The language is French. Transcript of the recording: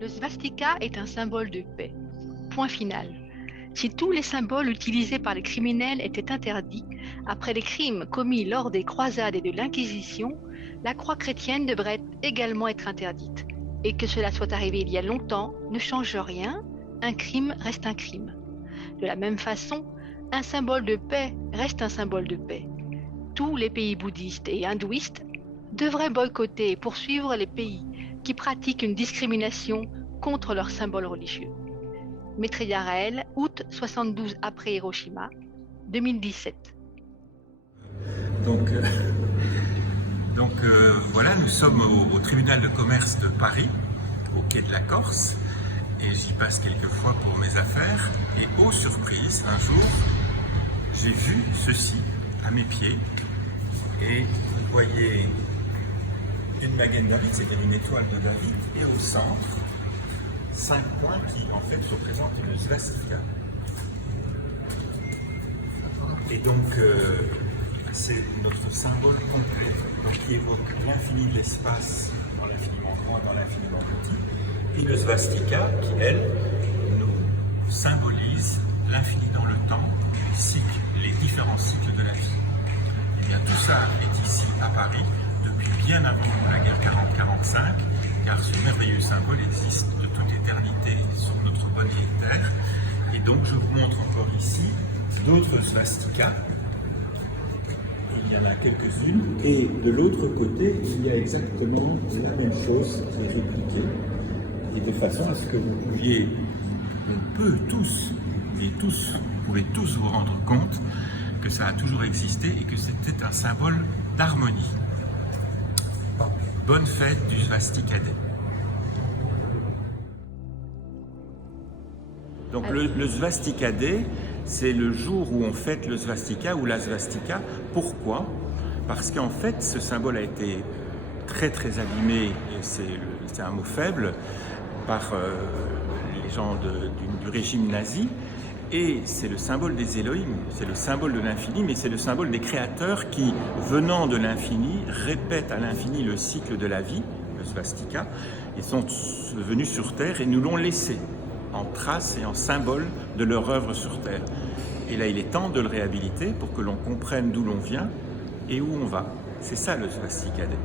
Le svastika est un symbole de paix. Point final. Si tous les symboles utilisés par les criminels étaient interdits, après les crimes commis lors des croisades et de l'Inquisition, la croix chrétienne devrait également être interdite. Et que cela soit arrivé il y a longtemps ne change rien, un crime reste un crime. De la même façon, un symbole de paix reste un symbole de paix. Tous les pays bouddhistes et hindouistes devraient boycotter et poursuivre les pays qui pratiquent une discrimination contre leurs symboles religieux. Maitreya Raël, août 72 après Hiroshima, 2017. Voilà, nous sommes au tribunal de commerce de Paris, au quai de la Corse, et j'y passe quelques fois pour mes affaires. Et oh surprise, un jour, j'ai vu ceci à mes pieds, et vous voyez une Magen David, c'est-à-dire une étoile de David, et au centre, 5 points qui en fait représentent une svastika. Et donc, c'est notre symbole complet, donc qui évoque l'infini de l'espace dans l'infiniment grand, dans l'infiniment petit, et le svastika qui, elle, nous symbolise l'infini dans le temps, les différents cycles de la vie. Et bien tout ça est ici à Paris depuis bien avant la guerre 40-45, car ce merveilleux symbole existe de toute éternité sur notre bonne vieille terre. Et donc je vous montre encore ici d'autres svastikas. Il y en a quelques-unes, et de l'autre côté, il y a exactement la même chose répliquée, et de façon à ce que vous pouviez, vous pouvez tous vous rendre compte que ça a toujours existé et que c'était un symbole d'harmonie. Bonne fête du Svastika Day. Donc le Svastika Day, c'est le jour où on fête le svastika ou la svastika. Pourquoi? Parce qu'en fait, ce symbole a été très très abîmé, et c'est un mot faible, par les gens du régime nazi. Et c'est le symbole des Elohim, c'est le symbole de l'infini, mais c'est le symbole des créateurs qui, venant de l'infini, répètent à l'infini le cycle de la vie, le svastika, et sont venus sur Terre et nous l'ont laissé en trace et en symbole de leur œuvre sur Terre. Et là, il est temps de le réhabiliter pour que l'on comprenne d'où l'on vient et où on va. C'est ça le Svastika Day.